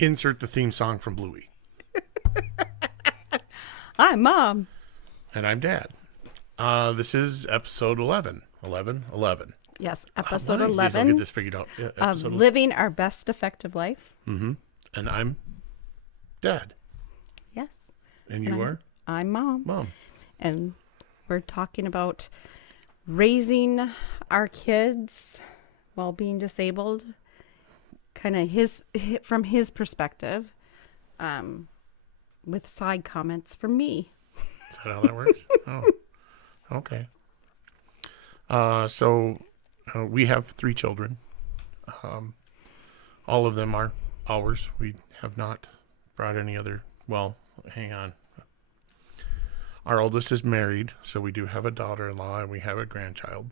Insert the theme song from Bluey. I'm Mom. And I'm Dad. This is episode 11. 11? 11. Yes, One episode of these days I'll get 11 this figured out. Yeah, of episode. Living Our Best Defective Life. Mm-hmm. And I'm Dad. Yes. And And you are? I'm Mom. Mom. And we're talking about raising our kids while being disabled. Kind of from his perspective, with side comments from me. Is that how that works? Oh, okay. So we have 3 children. All of them are ours. We have not brought any other. Well, hang on. Our oldest is married, so we do have a daughter-in-law and we have a grandchild.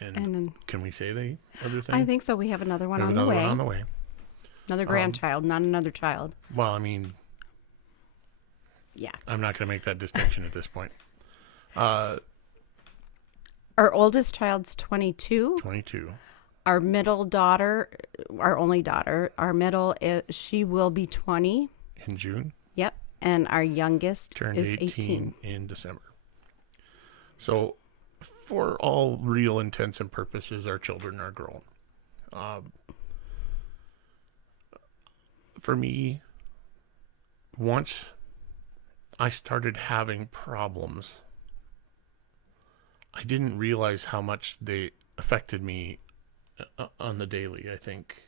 And can we say the other thing? I think so. We have another one We have on the another way. one on the way. Another grandchild, not another child. Well, I mean, Yeah. I'm not going to make that distinction at this point. Our oldest child's 22. 22. Our middle daughter, our only daughter, she will be 20. In June. Yep. And our youngest Turned is 18 in December. So, for all real intents and purposes, our children are grown. For me, once I started having problems, I didn't realize how much they affected me on the daily, I think.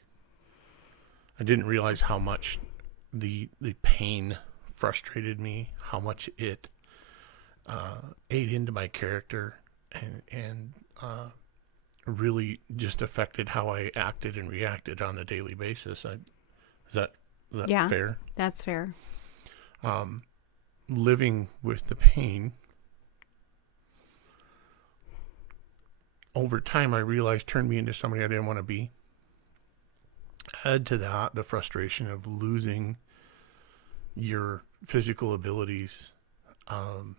I didn't realize how much the pain frustrated me, how much it ate into my character and really just affected how I acted and reacted on a daily basis. Is that Yeah, fair? That's fair. Living with the pain, over time I realized turned me into somebody I didn't want to be. Add to that the frustration of losing your physical abilities, and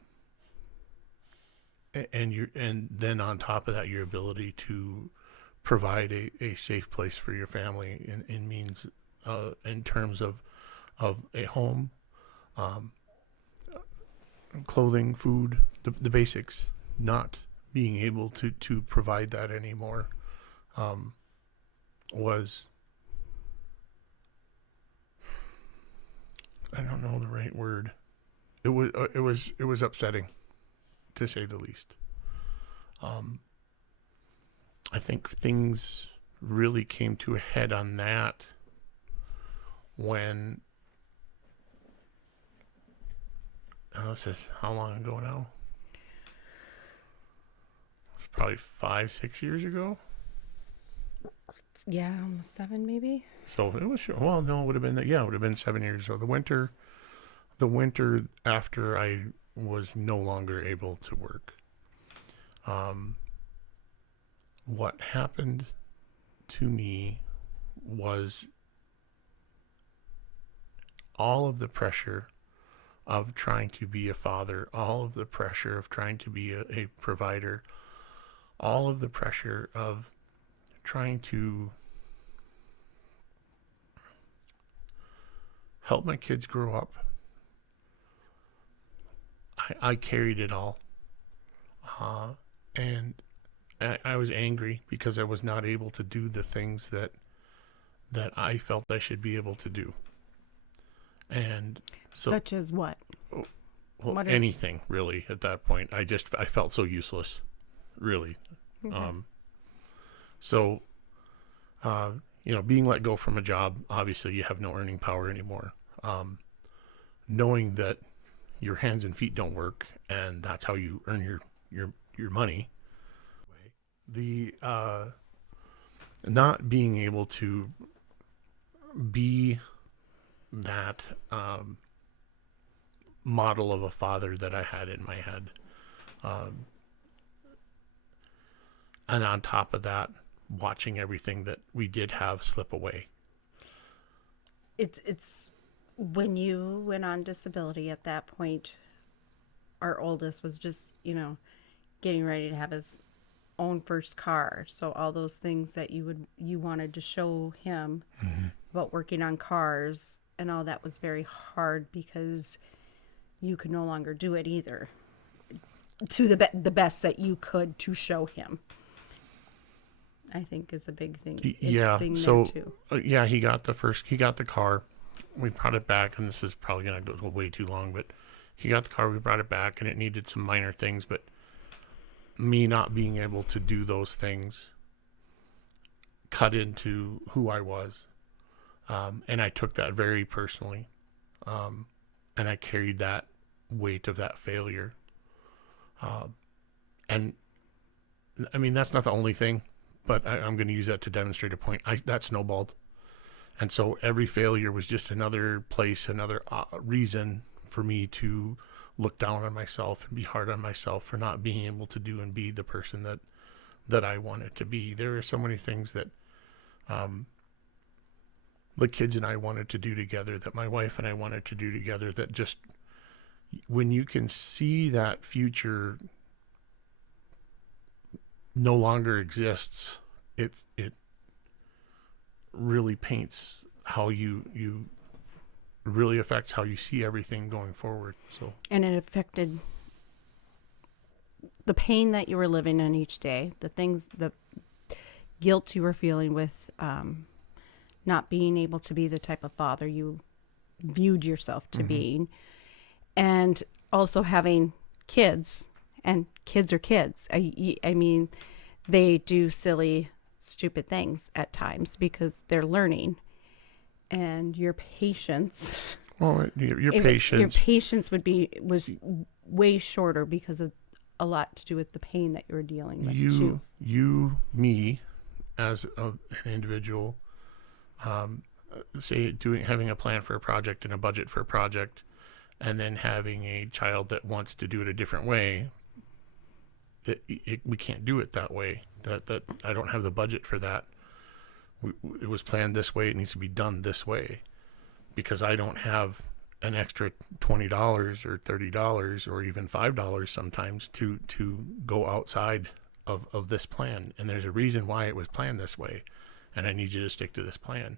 then on top of that your ability to provide a safe place for your family in means in terms of a home, clothing, food, the basics. Not being able to provide that anymore was, I don't know the right word. It was upsetting, to say the least. I think things really came to a head on that when, this is how long ago now? It's probably 5-6 years ago. Yeah, almost 7 maybe. So it was, well, no, it would have been, it would have been 7 years. So the winter after I was no longer able to work. What happened to me was all of the pressure of trying to be a father, all of the pressure of trying to be a provider, all of the pressure of trying to help my kids grow up. I carried it all. And I was angry because I was not able to do the things that I felt I should be able to do. And so, such as what? Well, anything really at that point. I felt so useless, really. Mm-hmm. So, being let go from a job, obviously you have no earning power anymore. Knowing that your hands and feet don't work, and that's how you earn your money. The not being able to be that model of a father that I had in my head, and on top of that, watching everything that we did have slip away. It's when you went on disability at that point, our oldest was just, getting ready to have his own first car. So all those things that you wanted to show him, about working on cars and all that was very hard because you could no longer do it either to the best that you could to show him. I think is a big thing. Yeah. Thing there So, too. yeah, he got the car. We brought it back, and this is probably going to go way too long, but he got the car. We brought it back, and it needed some minor things, but me not being able to do those things cut into who I was. And I took that very personally. And I carried that weight of that failure. And I mean, that's not the only thing, but I'm going to use that to demonstrate a point. That snowballed. And so every failure was just another place, another reason for me to look down on myself and be hard on myself for not being able to do and be the person that I wanted to be. There are so many things that the kids and I wanted to do together, that my wife and I wanted to do together, that just, when you can see that future no longer exists, it really paints how you really affects how you see everything going forward. So, And it affected the pain that you were living in each day, the guilt you were feeling with not being able to be the type of father you viewed yourself to being, and also having kids. And kids are kids. I mean, they do silly, stupid things at times because they're learning. And your patience, well, your your patience, patience was way shorter because of a lot to do with the pain that you were dealing with too. me, as an individual, say having a plan for a project and a budget for a project, and then having a child that wants to do it a different way. We can't do it that way. That I don't have the budget for that. It was planned this way. It needs to be done this way, because I don't have an extra $20 or $30 or even $5 sometimes to go outside of this plan. And there's a reason why it was planned this way, and I need you to stick to this plan.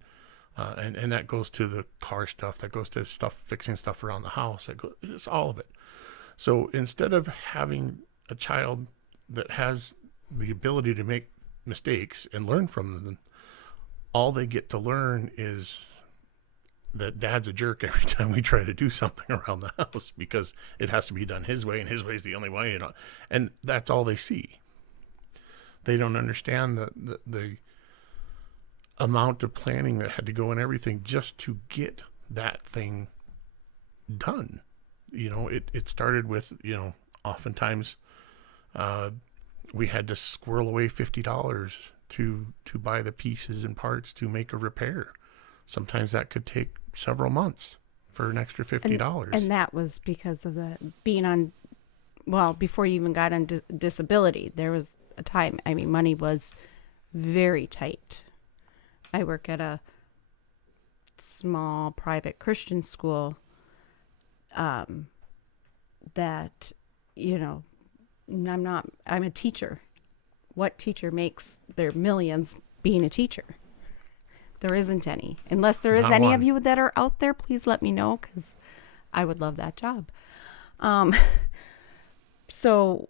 And that goes to the car stuff. That goes to fixing stuff around the house. It's all of it. So instead of having a child that has the ability to make mistakes and learn from them, all they get to learn is that dad's a jerk every time we try to do something around the house, because it has to be done his way, and his way is the only way. And that's all they see. They don't understand the amount of planning that had to go in everything just to get that thing done. It started with, oftentimes we had to squirrel away $50 to buy the pieces and parts to make a repair. Sometimes that could take several months for an extra $50. And that was because of being on, well, before you even got on disability, there was a time, I mean, money was very tight. I work at a small private Christian school that, I'm a teacher. What teacher makes their millions being a teacher? There isn't any. Unless there is Not any one. of you that are out there, please let me know, because I would love that job. So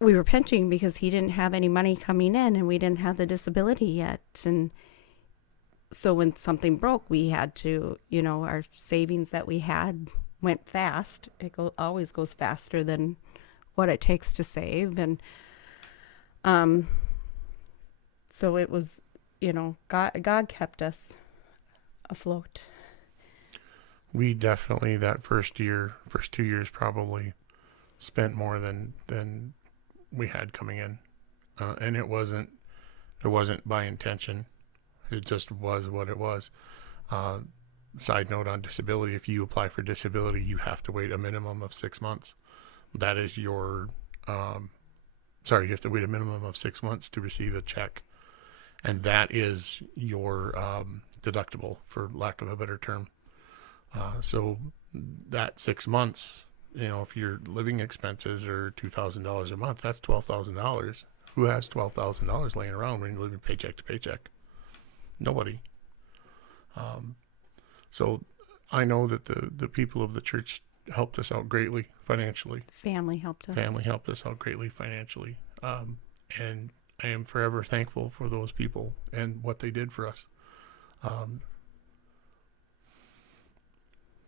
we were pinching because he didn't have any money coming in, and we didn't have the disability yet. And so when something broke, we had to, our savings that we had went fast. It always goes faster than what it takes to save. And so it was, God kept us afloat. We definitely, that first 2 years probably, spent more than we had coming in. And it wasn't by intention. It just was what it was. Side note on disability: if you apply for disability, you have to wait a minimum of 6 months. That is your, you have to wait a minimum of 6 months to receive a check. And that is your deductible, for lack of a better term. So that 6 months, if your living expenses are $2,000 a month, that's $12,000. Who has $12,000 laying around when you're living paycheck to paycheck? Nobody. So I know that the people of the church helped us out greatly financially. Family helped us. Family helped us out greatly financially. And I am forever thankful for those people and what they did for us.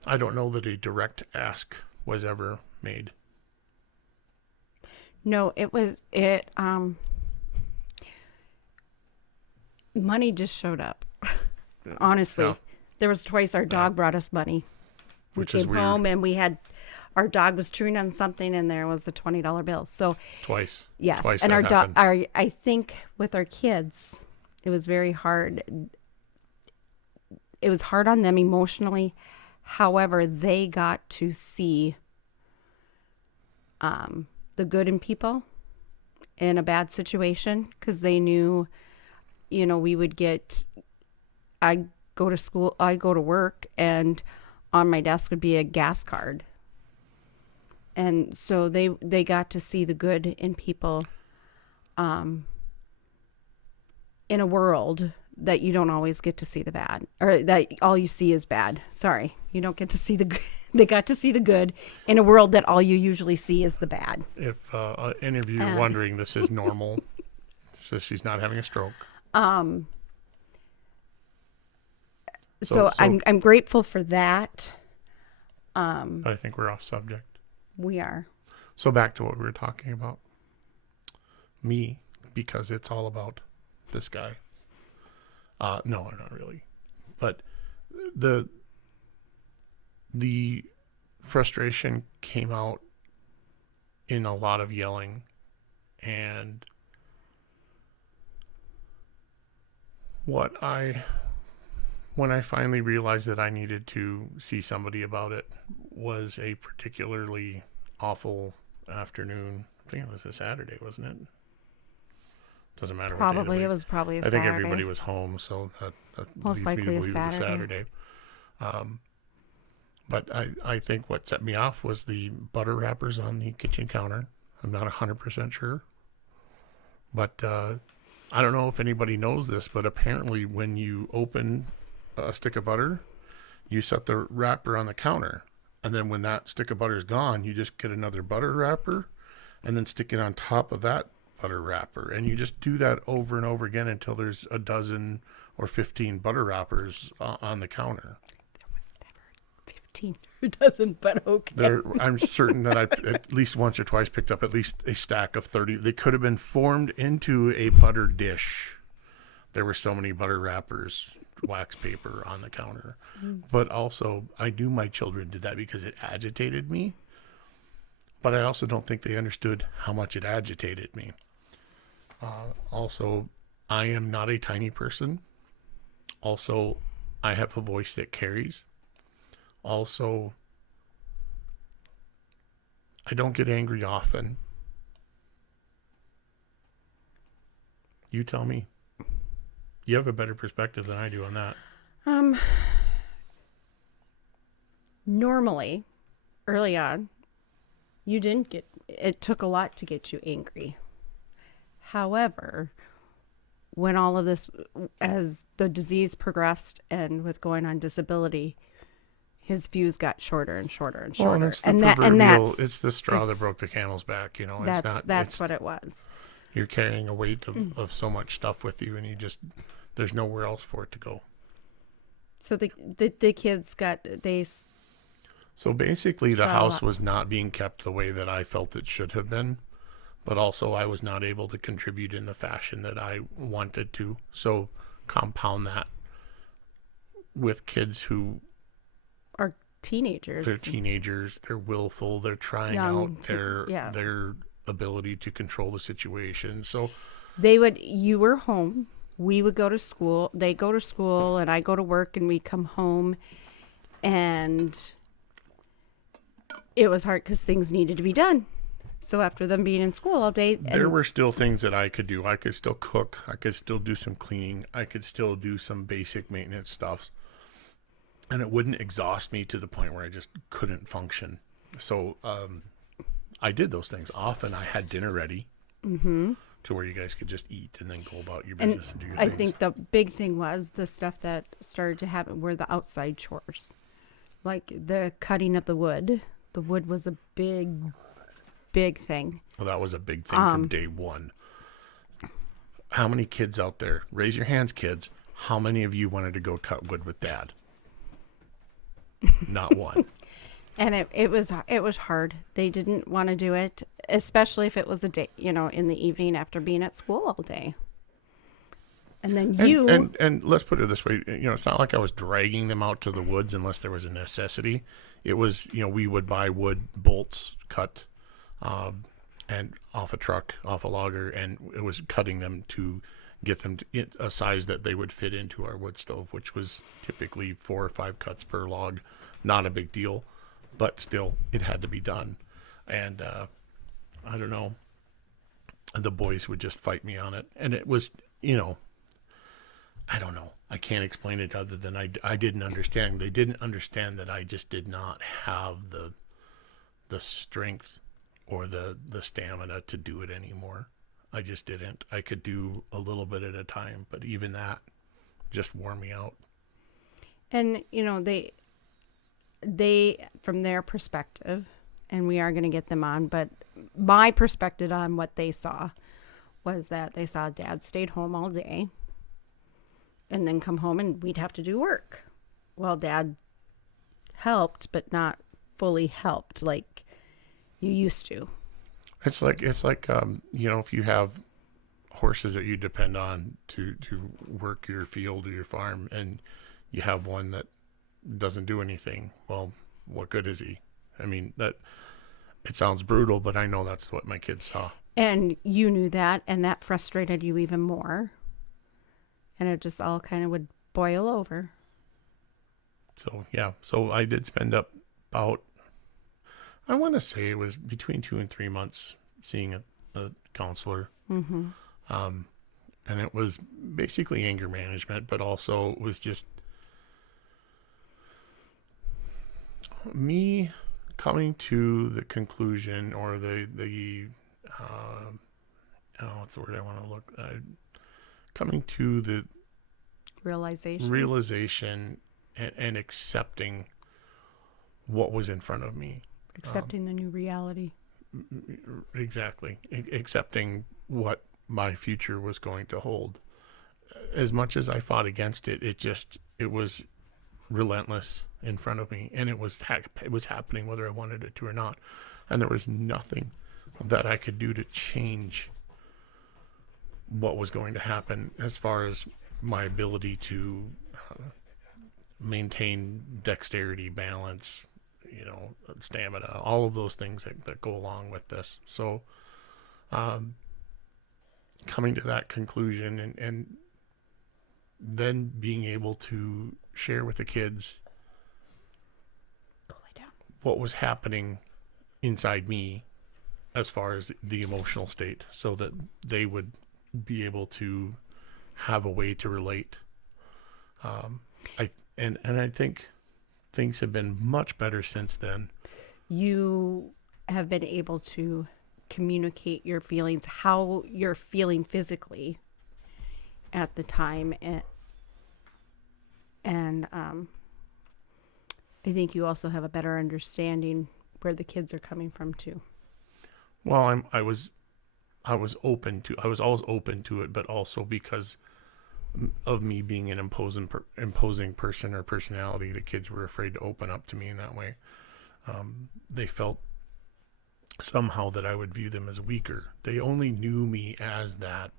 I don't know that a direct ask was ever made. No, money just showed up. Honestly. Yeah. There was twice our dog brought us money. We Which is came weird. home and our dog was chewing on something and there was a $20 bill. So Twice. yes, Twice and that our dog. happened. I think with our kids, it was very hard. It was hard on them emotionally. However, they got to see the good in people in a bad situation because they knew, we would get. I go to school. I go to work, and on my desk would be a gas card. And so they got to see the good in people in a world that you don't always get to see the bad, or that all you see is bad. Sorry, you don't get to see the good. They got to see the good in a world that all you usually see is the bad. If any of you are wondering, this is normal. So she's not having a stroke. So I'm grateful for that. I think we're off subject. We are. So back to what we were talking about. Me, because it's all about this guy. No, not really. But the frustration came out in a lot of yelling, and when I finally realized that I needed to see somebody about it was a particularly awful afternoon. I think it was a Saturday, wasn't it? Doesn't matter what day of the Probably week. it was probably a I Saturday. think everybody was home, so that Most leads me to likely a believe it was a Saturday. But I think what set me off was the butter wrappers on the kitchen counter. I'm not 100% sure. But I don't know if anybody knows this, but apparently when you open a stick of butter, you set the wrapper on the counter. And then when that stick of butter is gone, you just get another butter wrapper and then stick it on top of that butter wrapper. And you just do that over and over again until there's a dozen or 15 butter wrappers on the counter. There was never 15 or dozen, but okay. I'm certain that I at least once or twice picked up at least a stack of 30. They could have been formed into a butter dish. There were so many butter wrappers, wax paper on the counter. But also, I knew my children did that because it agitated me. But I also don't think they understood how much it agitated me. Also, I am not a tiny person. Also, I have a voice that carries. Also, I don't get angry often. You tell me. You have a better perspective than I do on that. Normally, early on, it took a lot to get you angry. However, when all of this, as the disease progressed and with going on disability, his fuse got shorter and shorter and shorter. Well, and it's the proverbial, it's the straw that broke the camel's back, That's what it was. You're carrying a weight of so much stuff with you, and there's nowhere else for it to go. So the kids So basically, the So- house was not being kept the way that I felt it should have been, but also I was not able to contribute in the fashion that I wanted to. So compound that with kids who are teenagers. they're teenagers, they're willful, they're trying Young, out their ability to control the situation. So you were home, we would go to school, they go to school, and I go to work, and we come home, and it was hard because things needed to be done. So after them being in school all day, there were still things that I could do. I could still cook. I could still do some cleaning. I could still do some basic maintenance stuff. And it wouldn't exhaust me to the point where I just couldn't function. So I did those things. Often I had dinner ready. Mm-hmm. to where you guys could just eat and then go about your And business and do your I things. think the big thing was the stuff that started to happen were the outside chores, like the cutting of the wood. The wood was a big thing. Well, that was a big thing from day one. How many kids out there? Raise your hands, kids. How many of you wanted to go cut wood with Dad? Not one. And it was hard. They didn't want to do it, especially if it was a day, in the evening after being at school all day. And then And let's put it this way, it's not like I was dragging them out to the woods unless there was a necessity. It was, we would buy wood bolts cut, and off a truck, off a logger, and it was cutting them to get them to a size that they would fit into our wood stove, which was typically 4 or 5 cuts per log. Not a big deal, but still, it had to be done. And I don't know, the boys would just fight me on it, and it was, I don't know. I can't explain it other than I didn't understand. They didn't understand that I just did not have the strength or the stamina to do it anymore. I just didn't. I could do a little bit at a time, but even that just wore me out. and they from their perspective, and we are going to get them on, but my perspective on what they saw was that they saw Dad stayed home all day and then come home and we'd have to do work. Well, Dad helped, but not fully helped like you used to. It's like if you have horses that you depend on to work your field or your farm, and you have one that doesn't do anything. Well, what good is he? I mean, that it sounds brutal, but I know that's what my kids saw. And you knew that, and that frustrated you even more. And it just all kind of would boil over. So yeah, so I did spend up about, I want to say it was between 2 and 3 months seeing a counselor. Mm-hmm. And it was basically anger management, but also it was just me coming to the conclusion, or what's the word I want to look, coming to the realization and accepting what was in front of me. Accepting the new reality. Exactly. Accepting what my future was going to hold. As much as I fought against it, it was relentless in front of me, and it was happening whether I wanted it to or not. And there was nothing that I could do to change what was going to happen as far as my ability to maintain dexterity, balance, stamina, all of those things that go along with this. So coming to that conclusion, and then being able to share with the kids what was happening inside me as far as the emotional state, so that they would be able to have a way to relate. I think things have been much better since then. You have been able to communicate your feelings, how you're feeling physically at the time, and I think you also have a better understanding where the kids are coming from too. Well, I was always open to it, but also because of me being an imposing person or personality, the kids were afraid to open up to me in that way. They felt somehow that I would view them as weaker. They only knew me as that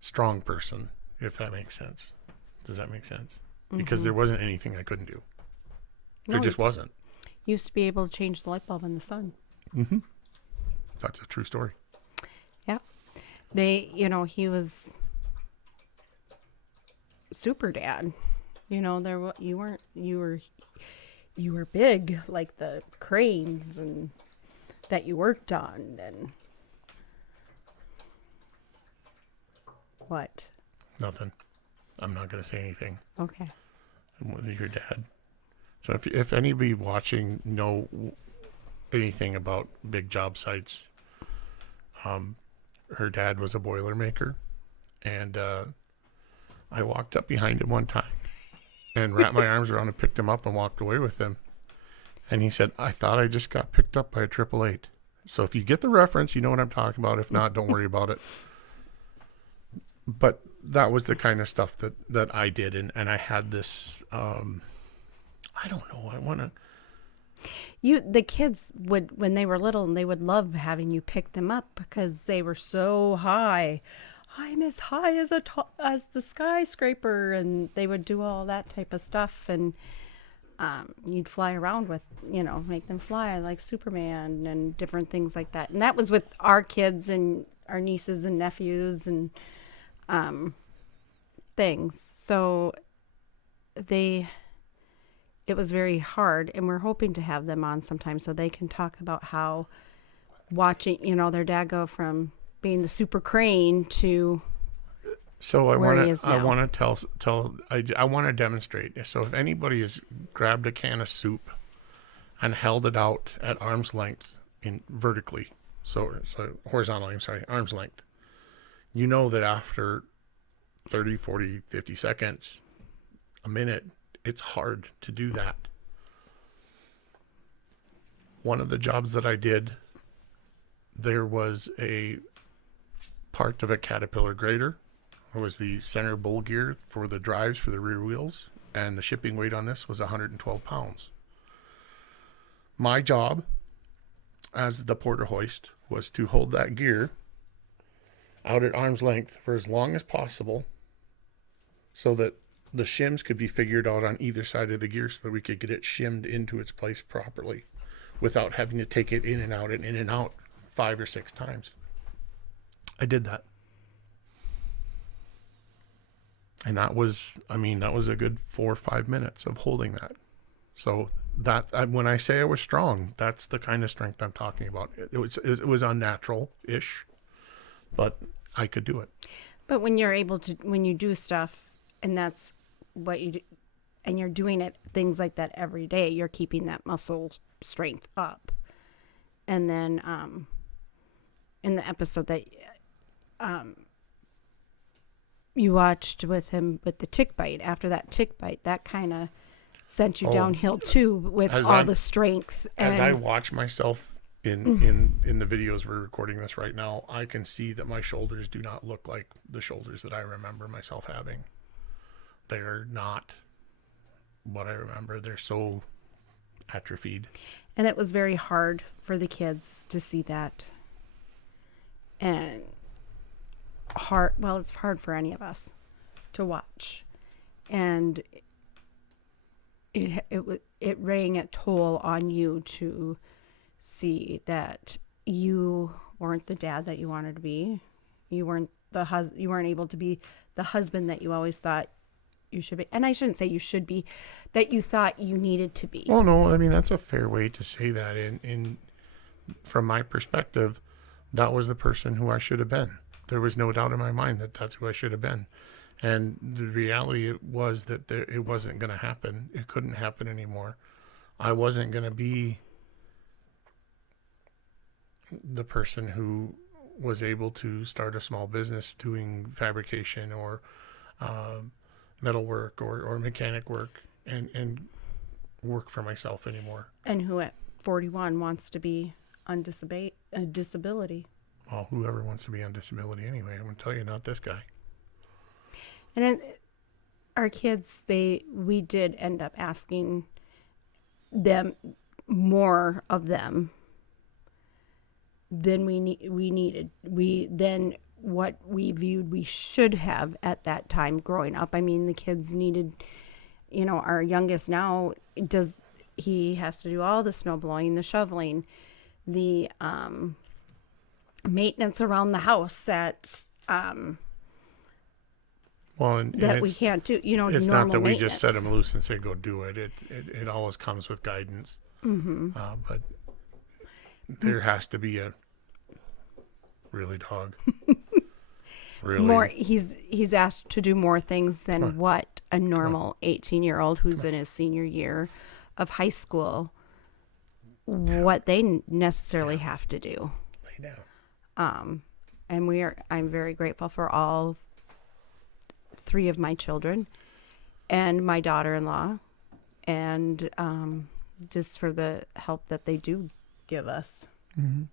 strong person, if that makes sense. Does that make sense? Mm-hmm. Because there wasn't anything I couldn't do. There just wasn't. Used to be able to change the light bulb in the sun. Mm-hmm. That's a true story. Yeah. He was super dad. You were big, like the cranes and that you worked on. And what? Nothing. I'm not going to say anything. Okay. I'm your dad. So if anybody watching know anything about big job sites, her dad was a Boilermaker, and I walked up behind him one time and wrapped my arms around and picked him up and walked away with him. And he said, "I thought I just got picked up by a 888." So if you get the reference, you know what I'm talking about. If not, don't worry about it. But that was the kind of stuff that I did. And I had this, I don't know, I want to. The kids would, when they were little, and they would love having you pick them up because they were so high. I'm as high as as the skyscraper, and they would do all that type of stuff, and you'd fly around with, make them fly like Superman and different things like that. And that was with our kids and our nieces and nephews and things. So it was very hard, and we're hoping to have them on sometime so they can talk about how watching, their dad go from being the super crane to So I where he want is to I now. want to I want to demonstrate. So if anybody has grabbed a can of soup and held it out at arm's length in vertically, so horizontally, I'm sorry, arm's length, you know that after 30, 40, 50 seconds, a minute, it's hard to do that. One of the jobs that I did, there was a part of a Caterpillar grader. It was the center bull gear for the drives for the rear wheels, and the shipping weight on this was 112 pounds. My job as the porter hoist was to hold that gear out at arm's length for as long as possible so that the shims could be figured out on either side of the gear so that we could get it shimmed into its place properly without having to take it in and out 5 or 6 times. I did that. And that was a good 4 or 5 minutes of holding that. So when I say I was strong, that's the kind of strength I'm talking about. It was unnatural-ish, but I could do it. But when you do stuff, and that's what you do, and you're doing things like that every day, you're keeping that muscle strength up. And then in the episode that you watched with him with the tick bite, after that tick bite, that kind of sent you downhill too with the strength. As I watch myself in the videos, we're recording this right now, I can see that my shoulders do not look like the shoulders that I remember myself having. They're not what I remember. They're so atrophied. And it was very hard for the kids to see that. And it's hard for any of us to watch. And it rang a toll on you to see that you weren't the dad that you wanted to be. You weren't you weren't able to be the husband that you always thought you should be. And I shouldn't say you should be, that you thought you needed to be. Well, no, I mean, that's a fair way to say that. From my perspective, that was the person who I should have been. There was no doubt in my mind that that's who I should have been. And the reality was that it wasn't going to happen. It couldn't happen anymore. I wasn't going to be the person who was able to start a small business doing fabrication or metal work or mechanic work and work for myself anymore. And who at 41 wants to be on disability? Well, whoever wants to be on disability anyway. I'm going to tell you, not this guy. And then our kids, we did end up asking them more of them than we needed. Then what we viewed we should have at that time growing up. I mean, the kids needed, our youngest now he has to do all the snow blowing, the shoveling, the maintenance around the house that we can't do. It's not that we just set maintenance. him loose and say go do it. It always comes with guidance. Mm-hmm. But there has to be a really dog. Really more. He's asked to do more things than what a normal 18-year-old who's in his senior year of high school, what they necessarily have to do. Lay down. And I'm very grateful for all three of my children and my daughter-in-law, and just for the help that they do give us. Mm-hmm.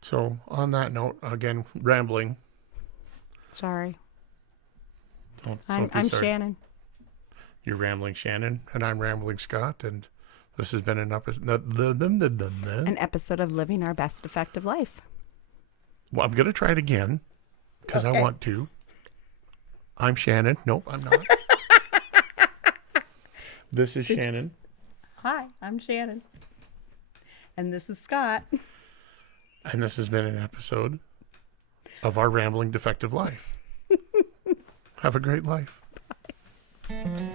So on that note, again, rambling. Sorry. Don't be I'm sorry. Shannon. You're rambling Shannon, and I'm rambling Scott, and this has been an episode. An episode of Living Our Best Defective Life. Well, I'm gonna try it again because I Okay. want to. I'm Shannon. Nope, I'm not. This is Shannon. Hi, I'm Shannon. And this is Scott. And this has been an episode of our rambling defective life. Have a great life. Bye.